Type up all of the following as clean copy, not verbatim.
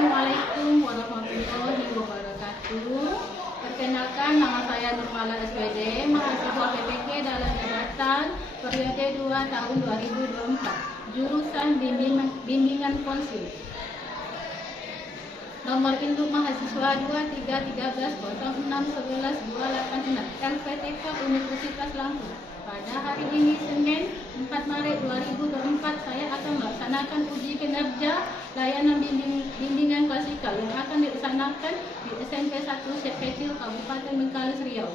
Assalamualaikum warahmatullahi wabarakatuh. Perkenalkan, nama saya Nurmala SPD, mahasiswa PPK dalam jabatan periode 2 tahun 2024, jurusan bimbingan konsil. Nomor induk mahasiswa 2313061126 LPTK Universitas Lampung. Pada hari ini Senin 4 Maret 2024 saya akan melaksanakan uji kinerja layanan bimbingan klasikal yang akan dilaksanakan di SMP 1 Syekh Kecil Kabupaten Bengkalis, Riau.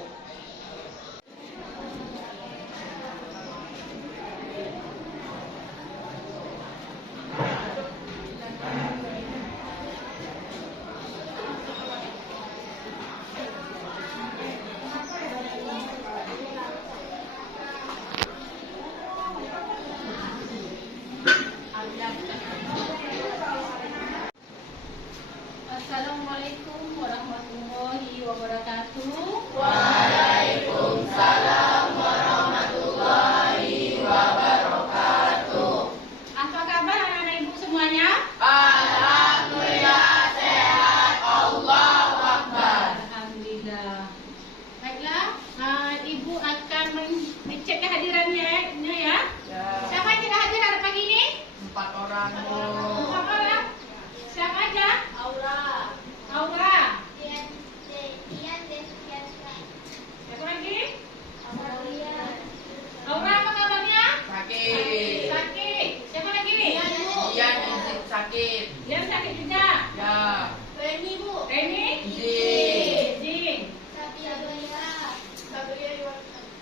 Assalamualaikum warahmatullahi wabarakatuh. Waalaikumsalam warahmatullahi wabarakatuh. Apa kabar anak-anak ibu semuanya? Alhamdulillah sehat, Allahu Akbar. Alhamdulillah. Baiklah, ibu akan mengecek kehadirannya ya. Siapa yang tidak hadir pada pagi ini? 4 orang. 4 orang. Siapa aja? Aura. Siapa lagi? Aura, apa kabarnya? Sakit. Sakit. Siapa lagi? Ian izin sakit. Dia sakit juga. Ya. Reni? Izin. Izin.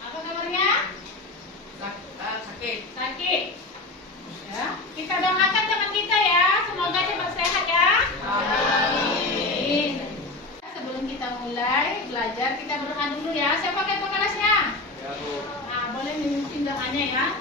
Apa kabarnya? Sakit. Sakit. Ya, kita doakan teman kita ya, semoga cepat sehat ya. Amin. Sebelum kita mulai belajar, kita berdoa dulu ya. Siapa ketua kelasnya? Ya, Bu. Nah, boleh memimpin doanya ya.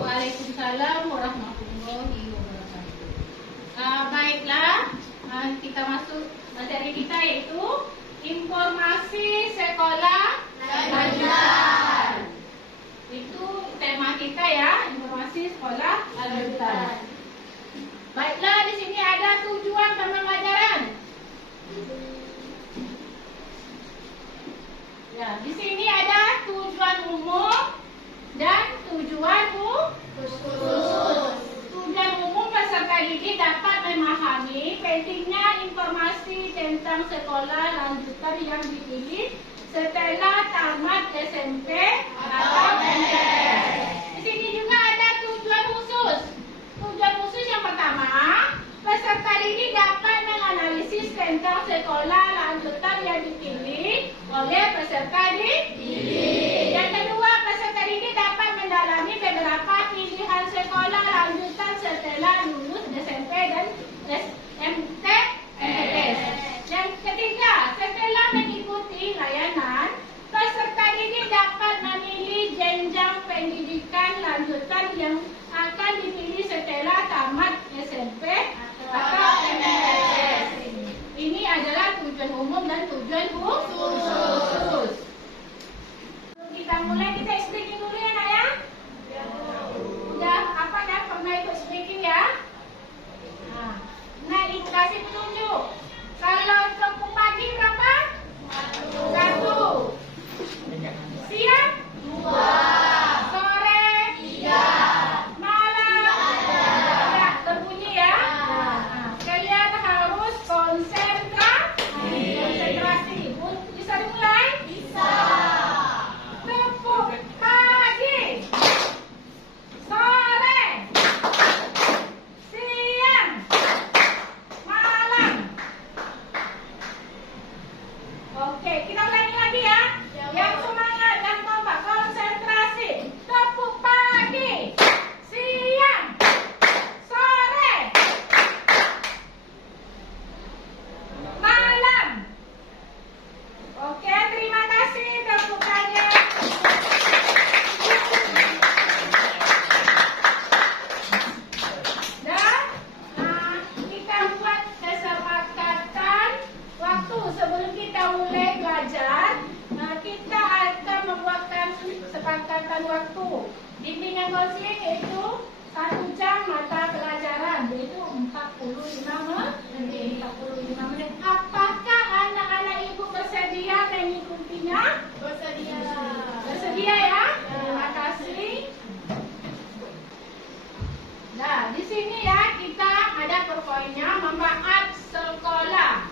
Waalaikumsalam warahmatullahi wabarakatuh. Baiklah, kita masuk materi kita yaitu informasi sekolah lanjutan. Itu tema kita ya, informasi sekolah lanjutan. Baiklah, di sini ada tujuan pembelajaran. Ya, di sini ada tujuan umum dan tujuan khusus. Tujuan umum peserta didik dapat memahami pentingnya informasi tentang sekolah lanjutan yang dipilih setelah tamat SMP atau MTS. Di sini juga ada tujuan khusus. Tujuan khusus yang pertama, peserta didik dapat menganalisis tentang sekolah lanjutan yang dipilih oleh peserta didik. Yang kedua, peserta didik dapat mendalami beberapa pilihan sekolah lanjutan setelah lulus SMP dan MTS. Yang ketiga, setelah mengikuti layanan, peserta didik dapat memilih jenjang pendidikan lanjutan yang akan dipilih setelah tamat SMP atau MTS. Ini adalah tujuan Oke, kita ulangi lagi ya. Yang semangat dan kompak, konsentrasi. Tepuk pagi, siang, sore, malam. Oke, terima kasih tepukannya. Dan kita buat kesepakatan waktu sebelum kita mulai belajar. Kita akan membuatkan kesepakatan waktu. Bimbingan konseling yaitu 1 jam mata pelajaran, yaitu 45 menit. Apakah anak-anak ibu bersedia mengikutinya? Bersedia. Bersedia ya? Terima kasih. Nah, di sini ya kita ada poinnya manfaat sekolah.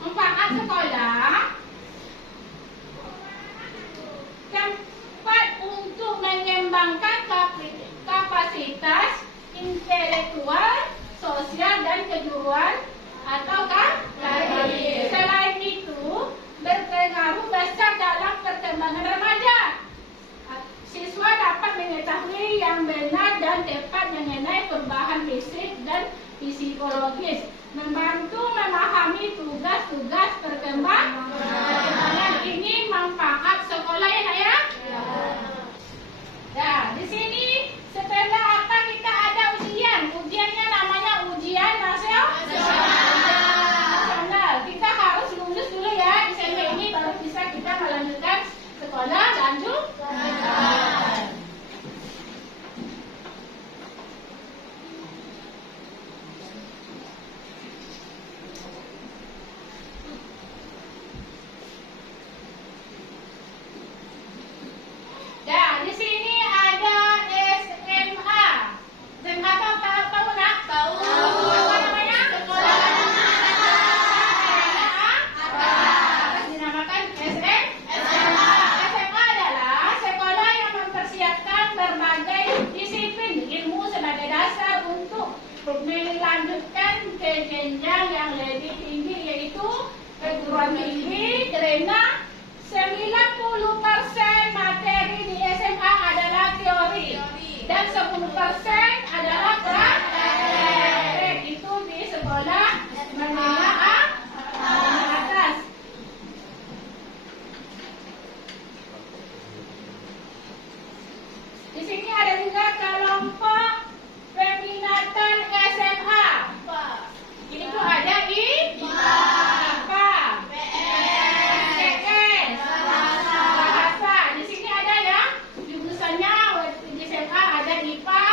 Manfaat sekolah tempat untuk mengembangkan kapasitas intelektual, sosial dan kejuruan atau karir. Selain itu, berpengaruh besar dalam perkembangan remaja. Siswa dapat mengetahui yang benar dan tepat mengenai perubahan fisik dan psikologis, membantu memahami tugas-tugas perkembangan. Ini manfaat sekolah ya nak ya? Nah, di sini setelah apa kita ada ujian. Ujiannya namanya ujian nasional. Kita harus lulus dulu ya SMP ini baru bisa kita melanjutkan sekolah lanjut. Dan di sini ada SMA. SMA tahu nak? Tahu. Apa namanya? Sekolah Atas. Dinamakan SMA. SMA adalah sekolah yang mempersiapkan berbagai disiplin ilmu sebagai dasar untuk melanjutkan ke jenjang yang lebih tinggi, yaitu perguruan tinggi, karena 90% materi di SMA adalah teori dan 10% adalah praktek. Itu di sekolah menengah atas. Di sini ada juga kelompok peminatan SMA. Itu ada IPA, PS, bahasa. Di sini ada ya jurusannya di SMA ada IPA,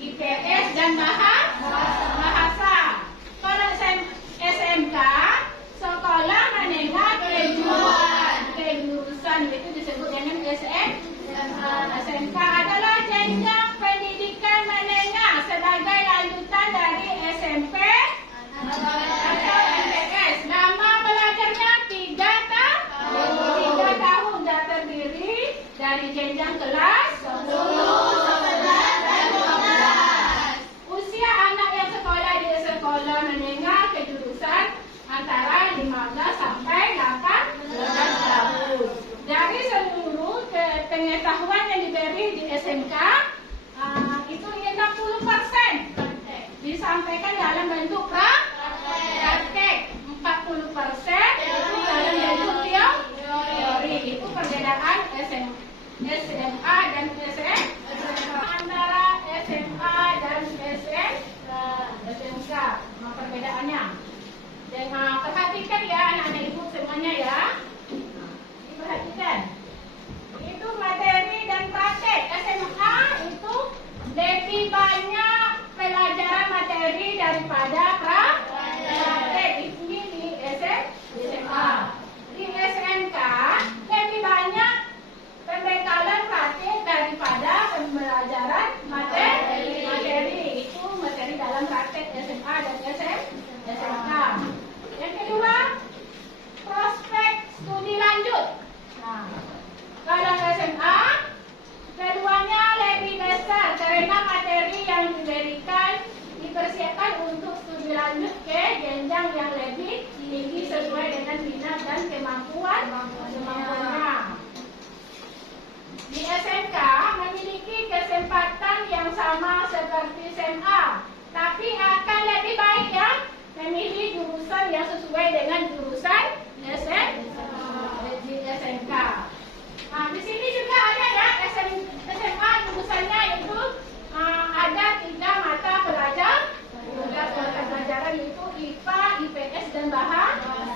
IPS dan bahasa. Kalau SMK sekolah menengah kejuruan itu disebut dengan SMK adalah jenjang pendidikan menengah sebagai lanjutan dari SMP atau MTS. Nama belajarnya 3 tahun dan terdiri dari jenjang kelas 10, 11 dan 12. Usia anak yang sekolah di sekolah menengah kejuruan antara 15 sampai 18 tahun. Dari seluruh pengetahuan yang diberi di SMK itu 60% disampaikan dalam bentuk praktek, 40% itu dalam bentuk teori. Itu perbedaan SMA sesuai dengan jurusan di SMK. Nah, di sini juga ada ya SMA jurusannya itu ada 3 mata pelajaran yaitu IPA, IPS dan bahasa.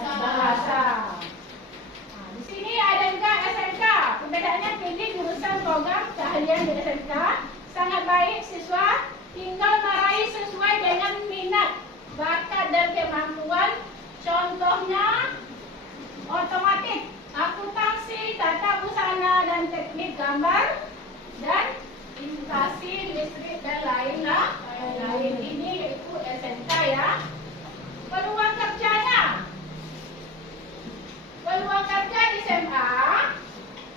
Nah, di sini ada juga SMK. Perbedaannya pilih jurusan program keahlian di SMK. Sangat baik siswa tinggal meraih sesuai dengan minat, bakat dan kemampuan. Contohnya otomatik, akuntansi, tata busana dan teknik gambar dan instalasi listrik dan lain. Ini yaitu SMK ya. Peluang kerjanya, peluang kerja di SMA,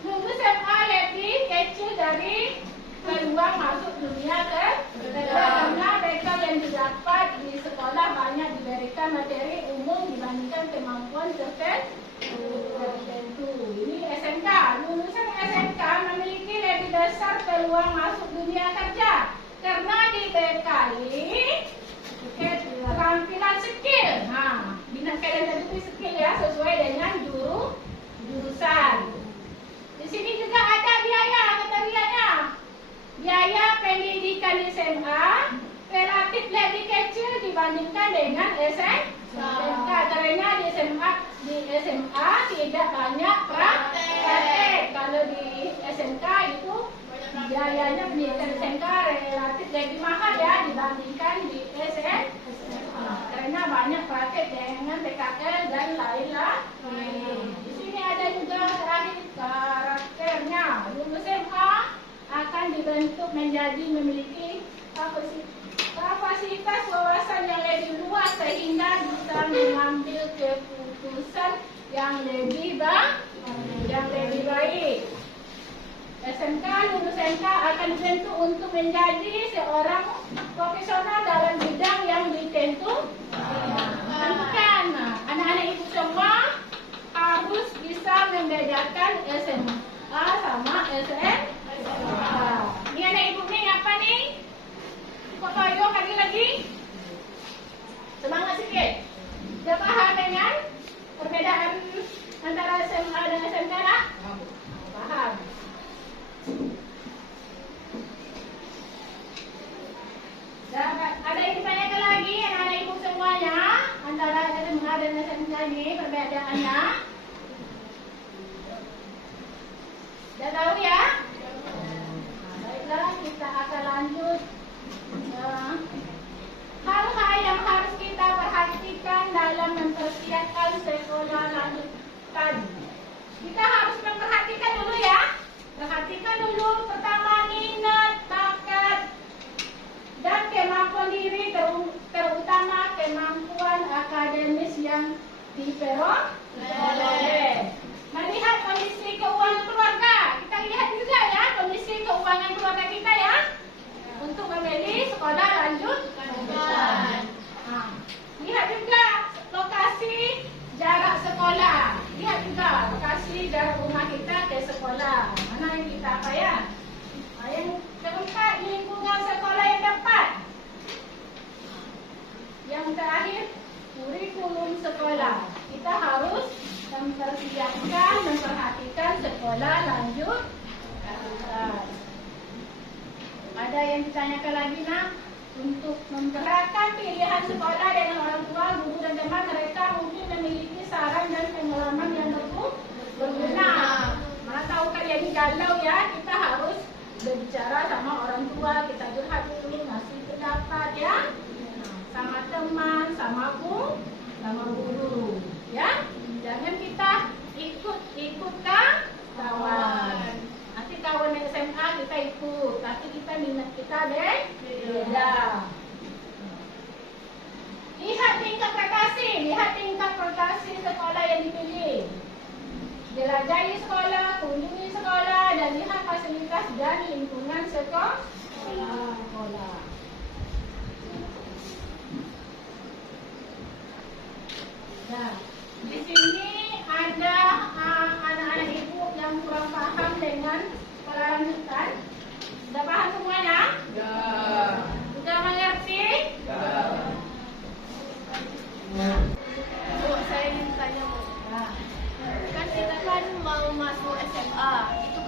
lulus SMA lebih kecil dari peluang masuk dunia kerja karena bekal yang didapat di sekolah banyak diberikan materi umum dibandingkan kemampuan tertentu. Ini SMK. Lulusan SMK memiliki lebih besar peluang masuk dunia kerja karena dibekali keterampilan skill. Nah, minat kalian tadi skill ya sesuai dengan jurusan. Di sini juga ada biaya kriterianya. Biaya pendidikan di SMA relatif lebih kecil dibandingkan dengan SMK karena di SMA tidak banyak praktek. Kalau di SMK itu biayanya pendidikan SMK relatif lebih mahal ya dibandingkan di SMA karena banyak praktek dengan PKL dan lain-lain. Di sini ada juga terakhir karakternya. Lulus SMA akan dibentuk menjadi memiliki kapasitas wawasan yang lebih luas sehingga bisa mengambil keputusan yang lebih baik. SMK, lulus SMK akan dibentuk untuk menjadi seorang profesional dalam bidang yang ditentukan. Anak-anak ibu semua harus bisa membedakan SMA sama SMK. Ini anak ibu nih apa nih? Kok koyo lagi? Semangat sedikit. Sudah paham dengan perbedaan antara SMA dan SMK lah? Paham. Ada yang ditanyakan lagi anak-anak ibu semuanya antara SMA dan SMK ini perbedaannya? Sudah tahu ya? Baiklah, kita akan lanjut. Hal-hal yang harus kita perhatikan dalam mempersiapkan sekolah lanjutan. Kita harus memperhatikan dulu ya. Perhatikan dulu pertama minat, bakat, dan kemampuan diri terutama kemampuan akademis yang diperoleh. Melihat kondisi keuangan keluarga. Kita lihat juga ya kondisi keuangan keluarga kita ya. Untuk memilih sekolah lanjutan. Lihat juga lokasi jarak sekolah. Lihat juga lokasi jarak rumah kita ke sekolah. Mana yang kita apa ya? Yang keempat, lingkungan sekolah yang tepat. Yang terakhir, kurikulum sekolah. Kita harus mempersiapkan, memperhatikan sekolah lanjutan. Ada yang ditanyakan lagi nak? Untuk memperhatikan pilihan sekolah dengan orang tua, guru dan teman, mereka mungkin memiliki saran dan pengalaman yang berguna. Mana tahu kalian galau ya, kita harus berbicara sama orang tua, kita curhat dulu, ngasih pendapat ya, sama teman, sama guru, ya. Jangan kita ikut kawan. Nanti kawan SMA kita ikut, tapi kita minat kita beda. Lihat tingkat prestasi sekolah yang dipilih. Jelajahi sekolah, kunjungi sekolah, dan lihat fasilitas dan lingkungan sekolah. Nah, di sini ada anak-anak ibu yang kurang paham dengan sekolah lanjutan. Sudah paham semuanya? Ya. Sudah mengerti? Ya. Saya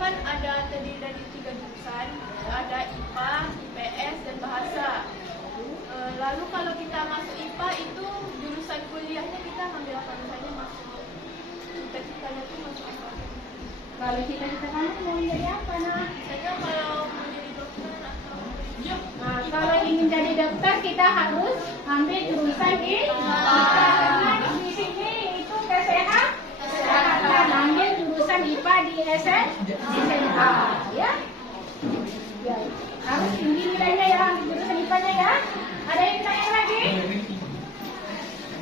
kan ada terdiri dari 3 jurusan, ada IPA, IPS, dan bahasa. Lalu kalau kita masuk IPA itu jurusan kuliahnya kita ngambil apa misalnya masuk cita-citanya tuh masuk apa? Kalau cita-cita kamu mau jadi apa, nak? Misalnya kalau mau jadi dokter atau Nah, kalau ingin jadi dokter kita harus ambil jurusan IPA. Karena di sini itu kesehatan. Ambil jurusan IPA di SMA, ya. Ya, harus tinggi nilainya ya, ambil jurusan IPA-nya ya. Ada yang tanya lagi?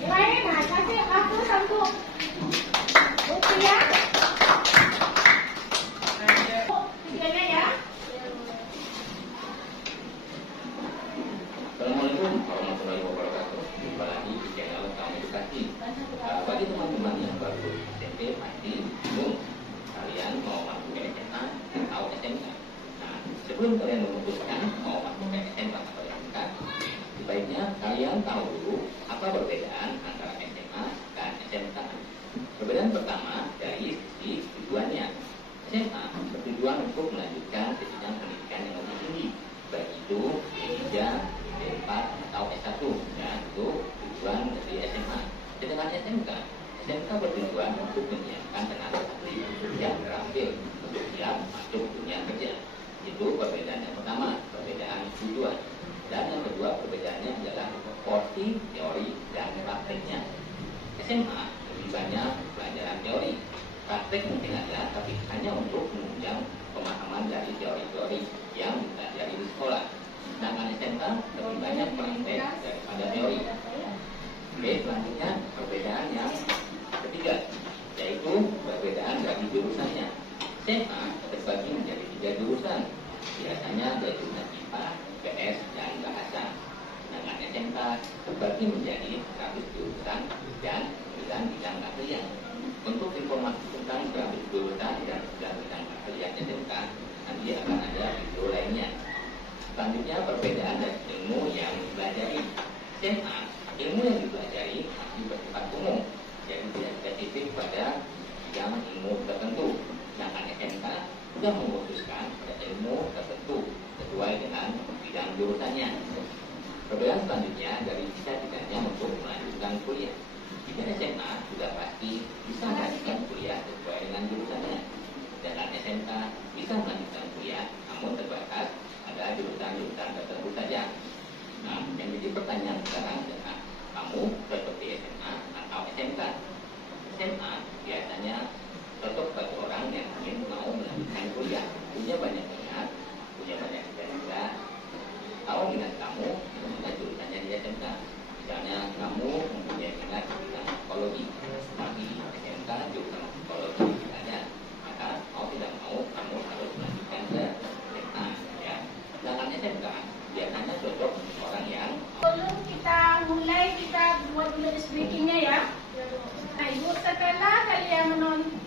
Baik, nah kasih aku satu buku ya. Tujuannya ya. Assalamualaikum warahmatullahi wabarakatuh. Jumpa lagi di channel Kamu Edukasi. Bagi teman-teman yang baru SMP pasti bingung kalian mau masuk ke SMA atau SMK. Nah, sebelum kalian memutuskan mau masuk ke SMK atau SMK, sebaiknya kalian tahu dulu apa perbedaan antara SMA dan SMK. Perbedaan pertama dari sisi tujuannya. SMA bertujuan untuk melanjutkan jenjang pendidikan yang lebih tinggi, baik itu D3, D4 atau S1, ya itu tujuan dari SMA. Sedangkan SMK bertujuan untuk menyiapkan tenaga ahli yang terampil untuk siap masuk dunia kerja. Itu perbedaan yang pertama, perbedaan tujuan. Dan yang kedua perbedaannya adalah porsi teori dan prakteknya. SMA lebih banyak pelajaran teori. Praktek mungkin ada, tapi hanya untuk menunjang pemahaman dari teori-teori yang dipelajari di sekolah. Sedangkan SMK lebih banyak praktek daripada teori. Oke, selanjutnya perbedaan yang ketiga, yaitu perbedaan dari jurusannya. SMA terbagi menjadi 3 jurusan, biasanya ada jurusan IPA, IPS, dan bahasa. Sedangkan SMK terbagi menjadi 100 jurusan dan 9 bidang keahlian. Untuk informasi tentang 100 jurusan dan 9 bidang keahlian SMK, nanti akan ada video lainnya. Selanjutnya perbedaan dari ilmu yang dipelajari. SMA, ilmu yang dipelajari masih bersifat umum, jadi tidak spesifik pada bidang ilmu tertentu. Sedangkan SMK sudah mengkhususkan pada ilmu tertentu sesuai dengan bidang jurusannya. Perbedaan selanjutnya dari cita-citanya untuk melanjutkan kuliah. Jika SMA sudah pasti bisa melanjutkan kuliah sesuai dengan jurusannya. Sedangkan SMK bisa melanjutkan kuliah, namun terbatas pada jurusan-jurusan tertentu saja. Nah, yang jadi pertanyaan sekarang adalah kamu cocok di SMA atau SMK? SMA biasanya cocok bagi orang yang ingin mau melanjutkan kuliah, punya banyak minat, punya banyak cita-cita. Kalau minat kamu, sebenarnya jurusannya di SMK. Misalnya kamu mempunyai minat tentang psikologi, tapi SMK jurusan psikologi misalnya, maka mau tidak mau kamu harus melanjutkan ke SMA, ya. Sedangkan SMK biasanya cocok orang yang Sebelum kita mulai, kita buat dulu speakingnya ya. Nah, Ibu, setelah kalian menonton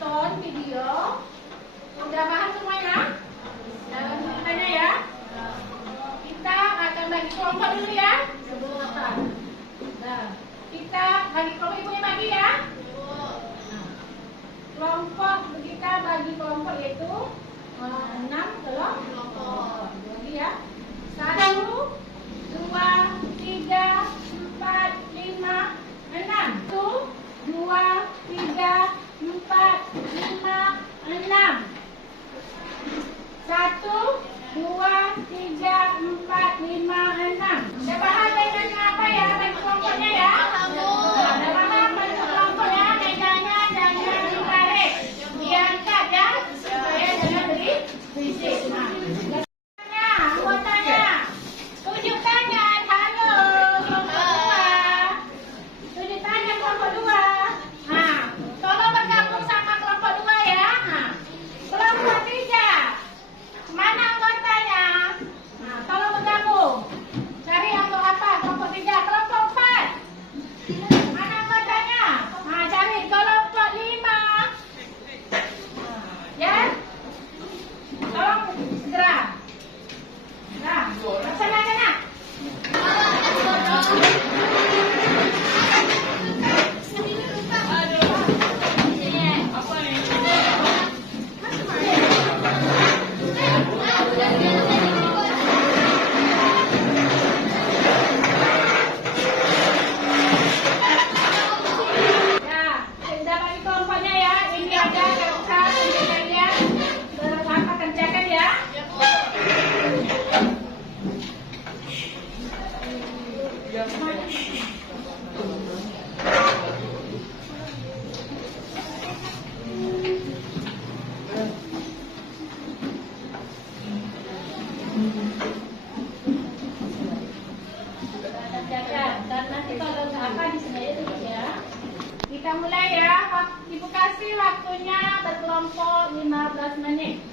kita mulai ya. Ibu kasih waktunya berkelompok 15 menit.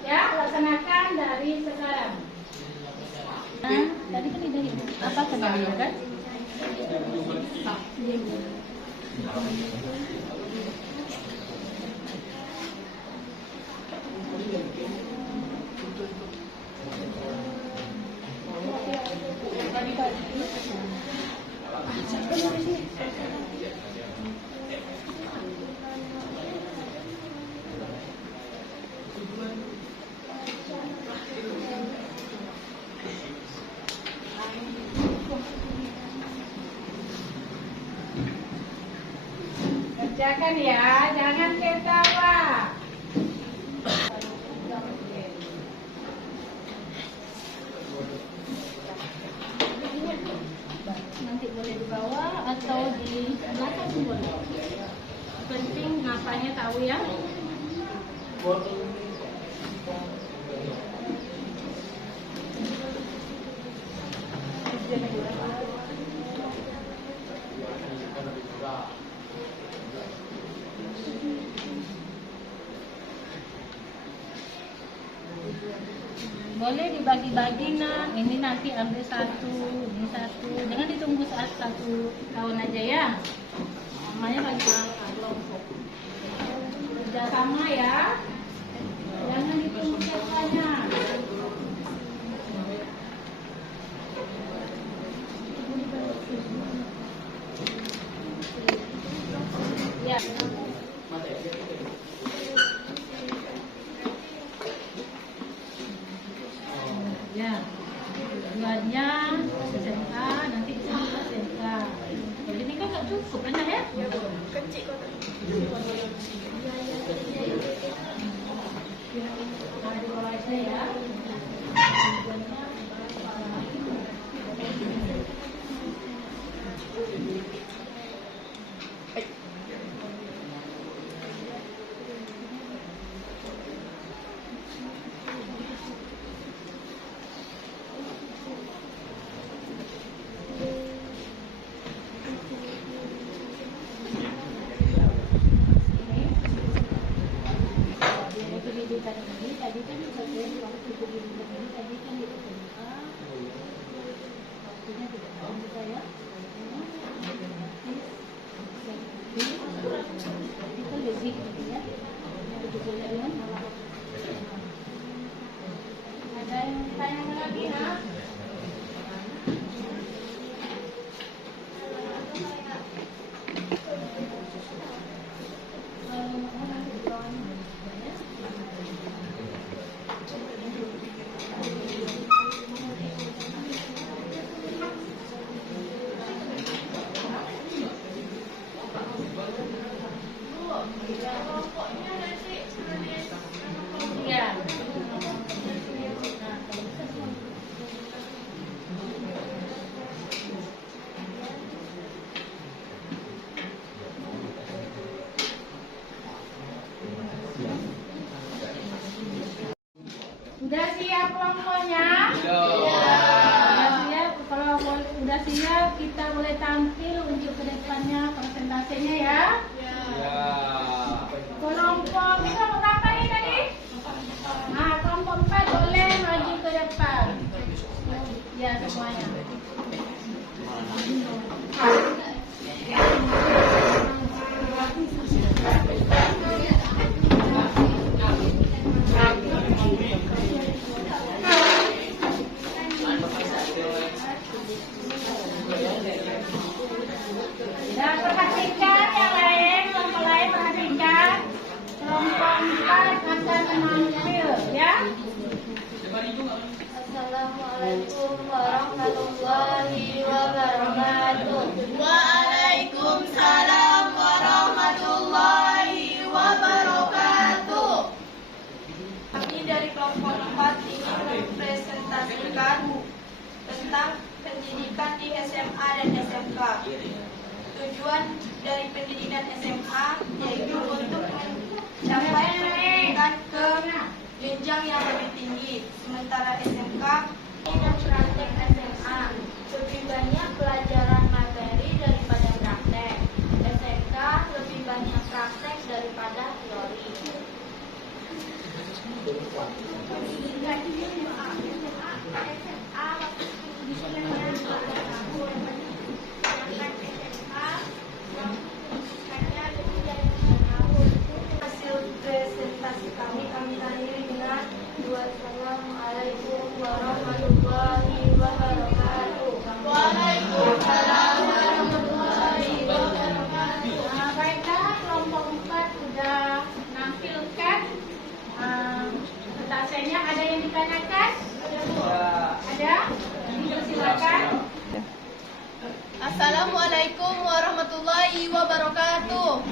Ya, laksanakan dari sekarang. Tadi kan dari apa kenalnya kan? Kerjakan ya, jangan ketawa. Nanti boleh di bawah atau di belakang boleh. Penting ngapanya tahu ya. Boleh dibagi-bagi nak. Ini nanti ambil satu, ini satu. Jangan ditunggu saat satu tahun aja ya. Namanya bagi kelompok. Sudah sama ya. Jangan ditunggu siapanya. Ya. Ya. Tujuannya SMK, nanti bisa SMK. Jadi ini kan nggak cukup kan ya? Ya Bu, kecil kok. Nah, di bawah aja ya. Pendidikan ini tadi kan bagian waktu pendidikan ini tadi kan di SMK waktunya tidak tahu kita ya. Jadi kan lebih gitu ya. Begitu ya kan? Ada yang tanya lagi ya? Iya. Udah siap kelompoknya? Sudah. Siap. Kalau udah siap, kita boleh tampil untuk kedepannya presentasenya ya. Kelompok kita mau ngapain tadi? Nah, kelompok 4 boleh maju ke depan. Ya, semuanya. Dan perhatikan yang lain, kelompok lain perhatikan. Kelompok 4 akan menampil ya. Assalamualaikum warahmatullahi wabarakatuh. Waalaikumsalam warahmatullahi wabarakatuh. Kami dari kelompok 4 ingin mempresentasikan tentang pendidikan di SMA dan SMK. Tujuan dari pendidikan SMA yaitu untuk mencapai pendidikan ke jenjang yang lebih tinggi. Sementara SMK dan praktek SMA lebih banyak pelajaran materi daripada praktek. SMK ditanyakan? Ada? Silakan. Assalamualaikum warahmatullahi wabarakatuh.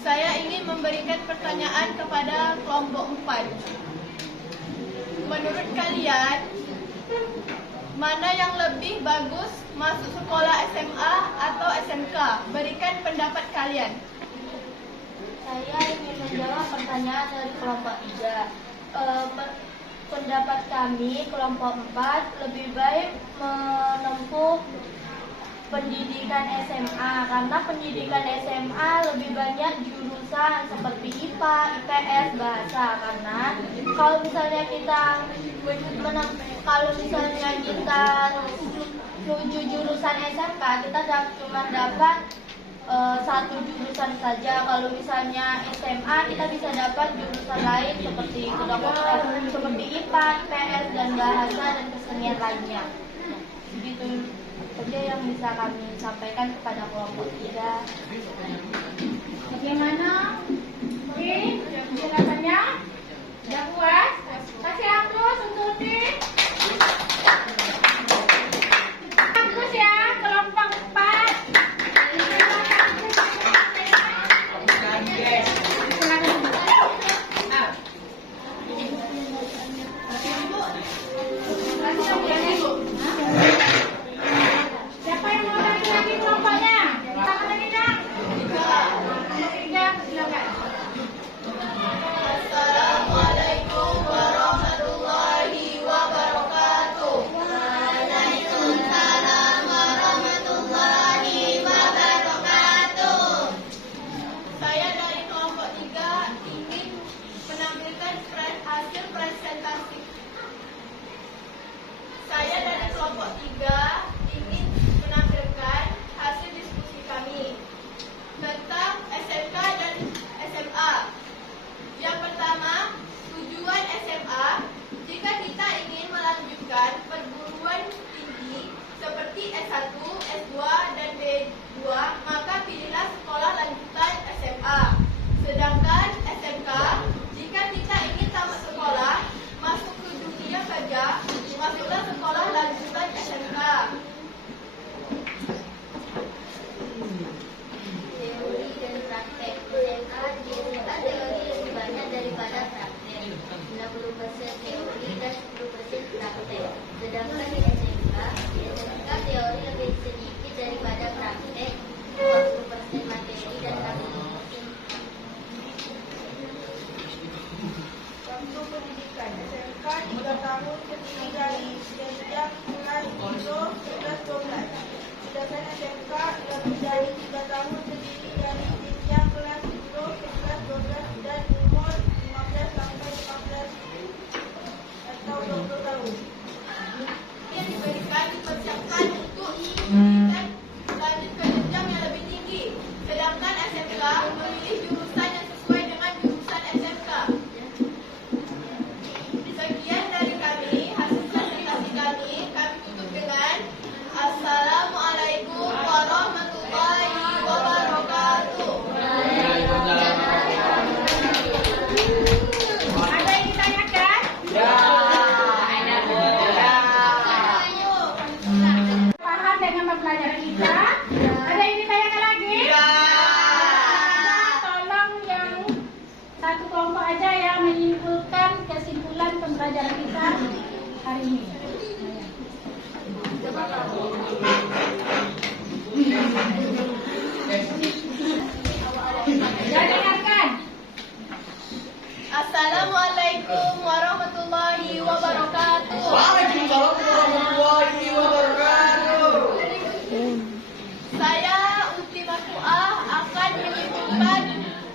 Saya ingin memberikan pertanyaan kepada kelompok 4. Menurut kalian, mana yang lebih bagus masuk sekolah SMA atau SMK? Berikan pendapat kalian. Saya ingin menjawab pertanyaan dari kelompok 3. Pendapat kami, kelompok 4, lebih baik menempuh pendidikan SMA karena pendidikan SMA lebih banyak jurusan seperti IPA, IPS, bahasa. Karena kalau misalnya kita tuju jurusan SMK, kita cuma dapat satu jurusan saja. Kalau misalnya SMA kita bisa dapat jurusan lain seperti kedokteran, seperti IPA, IPS, dan bahasa dan kesenian lainnya. Begitu saja yang bisa kami sampaikan kepada kelompok 3. Bagaimana? Oke, penjelasannya? Sudah puas? Kasih aplaus untuk tim. Bagus ya, kelompok 4. Siapa yang mau lagi kelompoknya? Tangan lagi dong. 3, silakan. Assalamualaikum warahmatullahi wabarakatuh. Waalaikumsalam warahmatullahi wabarakatuh. Saya dari kelompok 3 ingin menampilkan hasil presentasi. Saya dari kelompok 3 ingin menampilkan hasil diskusi kami tentang SMK dan SMA. Yang pertama, tujuan SMA. Jika kita ingin melanjutkan perguruan tinggi seperti S1, S2, dan D2, maka pilihlah sekolah lanjutan SMA. Sedangkan SMK, jika kita ingin tamat sekolah, masuk ke dunia kerja, masuklah sekolah lanjutan SMK. Teori dan praktek. SMK biasanya teori lebih banyak daripada praktek. 90% teori dan 10% praktek. Sedangkan di SMK teori lebih sedikit daripada praktek. 50% materi dan 60%. Waktu pendidikan SMK 3 tahun terdiri dari jenjang mulai 10, 11, 12. Sedangkan SMK lebih dari 3 tahun terdiri dari jenjang kelas 10, 11, 12 dan umur 15 sampai 14 atau 20 tahun. Yang diberikan dipersiapkan untuk pendidikan lanjut ke jenjang yang lebih tinggi. Sedangkan SMK memilih jurusan yang sesuai dengan jurusan SMK. Sekian dari kami, hasil presentasi kami tutup dengan Assalamualaikum warahmatullahi wabarakatuh. Ada yang ditanyakan? Paham dengan pembelajaran kita? Ada yang ditanyakan lagi? Tolong yang satu kelompok aja ya menyimpulkan kesimpulan pembelajaran kita hari ini. Ya, dengarkan. Assalamualaikum warahmatullahi wabarakatuh. Waalaikumsalam warahmatullahi wabarakatuh. Saya Ultimaku A akan menyimpulkan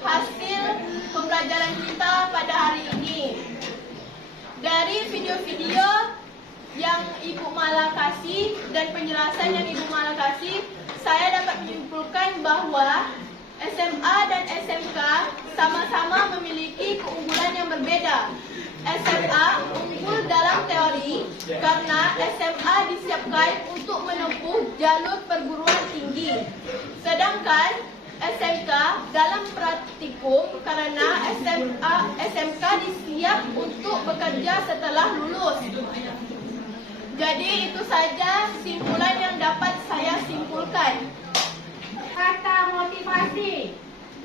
hasil pembelajaran kita pada hari ini. Dari video-video yang Ibu Mala kasih dan penjelasan yang Ibu Mala kasih, saya dapat menyimpulkan bahwa SMA dan SMK sama-sama memiliki keunggulan yang berbeda. SMA unggul dalam teori karena SMA disiapkan untuk menempuh jalur perguruan tinggi. Sedangkan SMK dalam praktikum karena SMK disiap untuk bekerja setelah lulus. Jadi itu saja simpulan yang dapat saya simpulkan. Kata motivasi.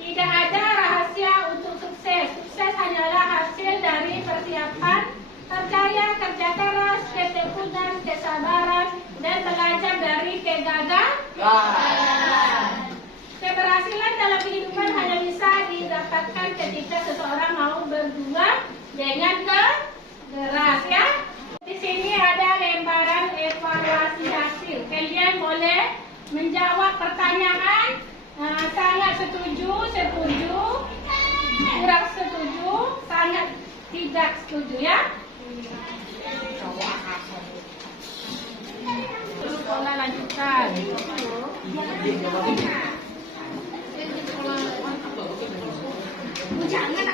Tidak ada rahasia untuk sukses. Sukses hanyalah hasil dari persiapan, percaya, kerja keras, ketekunan, kesabaran, dan belajar dari kegagalan. Keberhasilan dalam kehidupan hanya bisa didapatkan ketika seseorang mau berjuang dengan keras, ya. Di sini ada lembaran evaluasi hasil. Kalian boleh menjawab pertanyaan. Sangat setuju, kurang setuju, sangat tidak setuju, ya. Sekolah lanjutkan. Jangan